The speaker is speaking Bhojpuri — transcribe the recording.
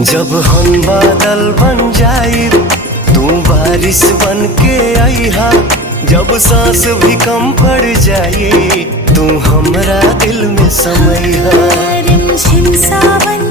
जब हम बादल बन जाए तू बारिश बन के आईहा। जब सांस भी कम पड़ जाए तू हमरा दिल में समैहा। रिमझिम सावन